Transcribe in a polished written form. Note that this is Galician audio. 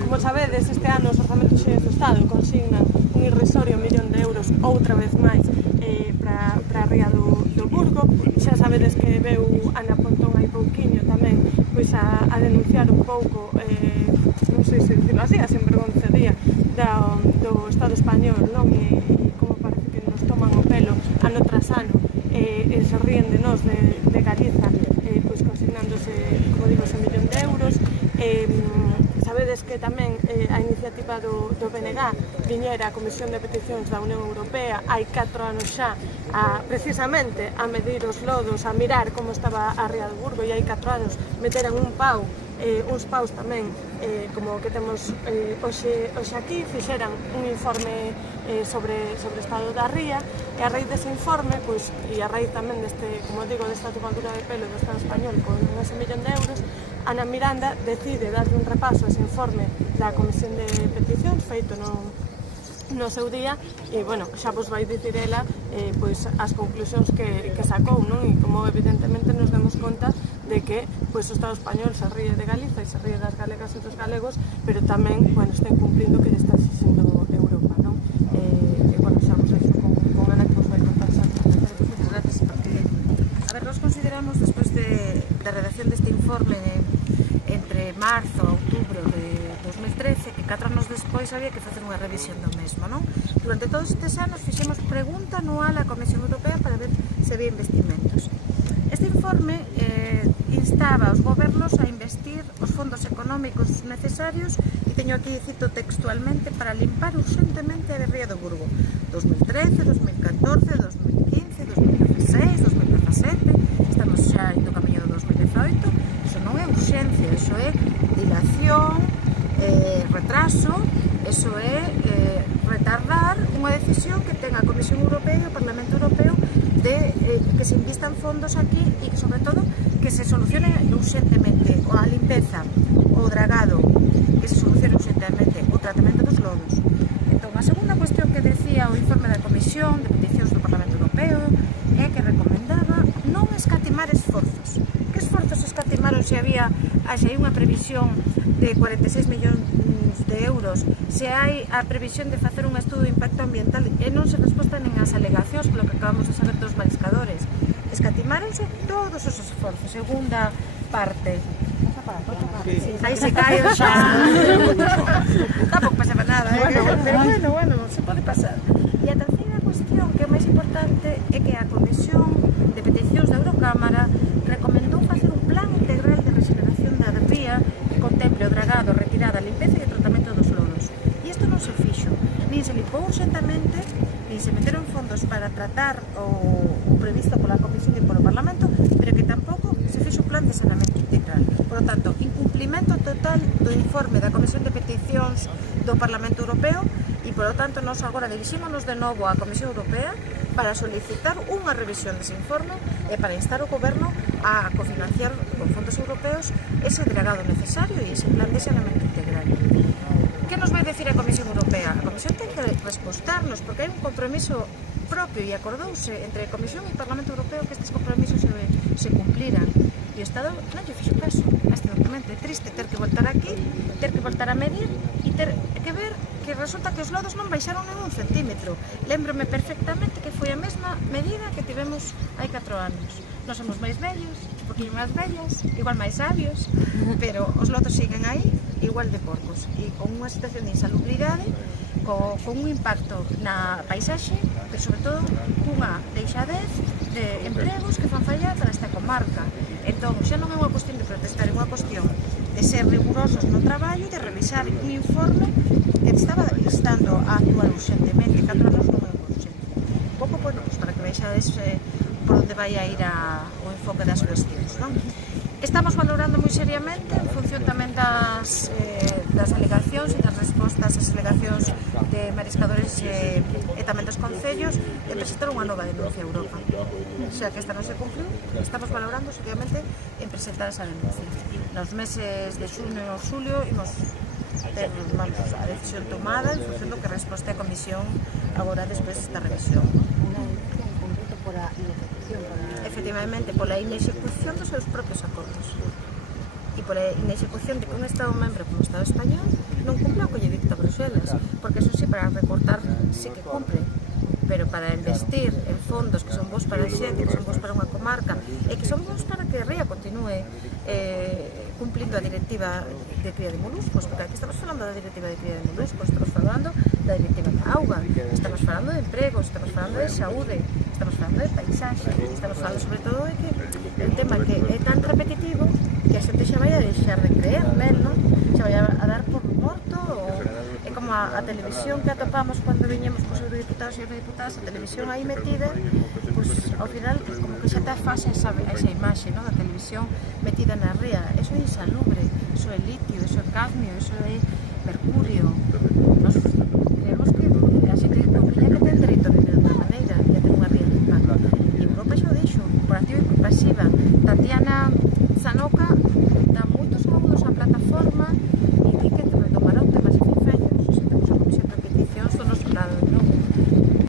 Como sabedes, este ano os orzamentos xerais do Estado consignan un irrisorio 1 millón de euros outra vez máis para a ría do Burgo. Xa sabedes que veu Ana Pontón hai pouquiño tamén pois a denunciar un pouco, non sei se dicilo así, a sinvergoncería do Estado español, non? E como parece que nos toman o pelo ano tras ano e se ríen de nós de Galiza, pois consignándose, como digo, ese 1 millón de euros. Sabedes que tamén a iniciativa do BNG viñera a Comisión de Peticións da Unión Europea hai 4 anos xa precisamente a medir os lodos, a mirar como estaba a ría do Burgo, e hai 4 anos meteran uns paus tamén como o que temos hoxe aquí, fixeran un informe sobre o estado da ría, e a raíz dese informe e a raíz tamén deste, como digo, desta tomadura de pelo do Estado español con ese 1 millón de euros, Ana Miranda decide darlle un repaso a ese informe da Comisión de Peticións feito no seu día, e, bueno, xa vos vai dicir ela pois as conclusións que sacou, non? E como evidentemente nos demos conta de que pois o Estado español se ríe de Galiza e se ríe das galegas e dos galegos, pero tamén, bueno, está incumplindo que lle está exigindo Europa, non? E, bueno, xa vos deixo con Ana que vos vai contar exactamente. Gracias, porque, a ver, nos consideramos, despois da redacción deste informe entre marzo a outubro de 2013, que 4 anos despois había que facer unha revisión do mesmo, non? Durante todos estes anos fixemos pregunta anual á Comisión Europea para ver se había investimentos. Este informe instaba aos gobernos a investir os fondos económicos necesarios, e teño aquí, cito textualmente, para limpar urgentemente a ría do Burgo 2013, 2014, 2015, 2016, 2017, estamos xa indo camiño do 2018. Iso non é urxencia, iso é dilación, retraso, iso é retardar unha decisión que ten a Comisión Europea e o Parlamento Europeo de que se invistan fondos aquí e que, sobre todo, que se solucione urgentemente a limpeza, o dragado, que se solucione urgentemente o tratamento dos lodos. Entón, a segunda cuestión que decía o informe da Comisión de Peticións do Parlamento Europeo é que recomendaba non escatimar esforzos. Que esforzos escatimaron se hai unha previsión de 46 millóns de euros, se hai a previsión de facer un estudo de impacto ambiental e non se resposta nin as alegacións polo que acabamos de saber dos mariscadores? Escatimáronse todos os esforzos. Segunda parte. Aí se cae xa. Tampouco pasaba nada, pero bueno, se pode pasar. E a terceira cuestión, que é máis importante, é que a Comisión de Peticións da Eurocámara recomendou facer un plan integral de regeneración da ría que contemple o dragado, retirada, limpeza e o tratamento dos lodos. E isto non se fixo, nin se limpou urxentamente, nin se meteron fondos para tratar o previsto pola Comisión e polo Parlamento, pero que tampouco se fixo un plan de saneamento integral. Por lo tanto, incumplimento total do informe da Comisión de Peticións do Parlamento Europeo, e, por lo tanto, nós agora dirixímonos de novo á Comisión Europea para solicitar unha revisión dese informe e para instar o Goberno a cofinanciar con fondos europeos ese dragado necesario e ese plan de saneamento integral. Que nos vai decir a Comisión Europea? A Comisión ten que respostarnos, porque hai un compromiso propio e acordouse entre a Comisión e o Parlamento Europeo que estes compromisos se cumpliran. E o Estado non lle fixo caso a este documento. É triste ter que voltar aquí, ter que voltar a medir e ter que ver que resulta que os lodos non baixaron nin un centímetro. Lémbrome perfectamente que foi a mesma medida que tivemos hai 4 anos. Nós somos máis vellos, un poquinho máis vellas, igual máis sabios, pero os lodos siguen aí igual de porcos e con unha situación de insalubridade, con un impacto na paisaxe, pero sobre todo cunha deixadez de empregos que fan fallar para esta comarca. Entón, xa non é unha cuestión de protestar, é unha cuestión de ser rigurosos no traballo e de revisar un informe que estaba instando a actuar urgentemente. 4 anos non é urgente. Un pouco, bueno, pues para que vexades por onde vai a ir o enfoque das cuestións, non? Estamos valorando moi seriamente, en función tamén das alegacións e das respostas ás alegacións de mariscadores e tamén dos concellos, de presentar unha nova denuncia a Europa. Xa que esta non se cumpliu, estamos valorando seriamente en presentar esa denuncia. Nos meses de xuno e xulio imos ter a decisión tomada en función do que resposte a Comisión agora despois desta revisión. Efectivamente, pola inexecución dos seus propios acordos. E pola inexecución de que un Estado membro como o Estado español non cumpre o que lle dicta Bruselas, porque eso sí, para recortar sí que cumpre, pero para investir en fondos que son bons para a xente, que son bons para unha comarca e que son bons para que Ría continúe cumplindo a directiva de cría de moluscos, porque aquí estamos falando da directiva de cría de moluscos, estamos falando da directiva da auga, estamos falando de empregos, estamos falando de saúde, estamos falando de paisaxe, estamos falando sobre todo de que é un tema que é tan repetitivo que a xente xa vai a deixar de creer nel, non? Xa vai a dar por morto, ou é como a televisión que atopamos cando viñemos cos eurodiputados e eurodiputadas, a televisión aí metida, pues, ao final como que xa te fase esa imaxe, non? Da televisión metida na ría. Eso é insalubre, eso é litio, eso é cadmio, eso é mercurio. Nos creemos que a xente confía que ten dereito a vivir de outra maneira e a ter unha ría limpa. E Europa xa o dixo, por activa e por pasiva. Tatiana Zanoca dá moitos saúdos á plataforma e di que retomará o tema sin feños. Se temos a comisión de peticións do noso lado, non?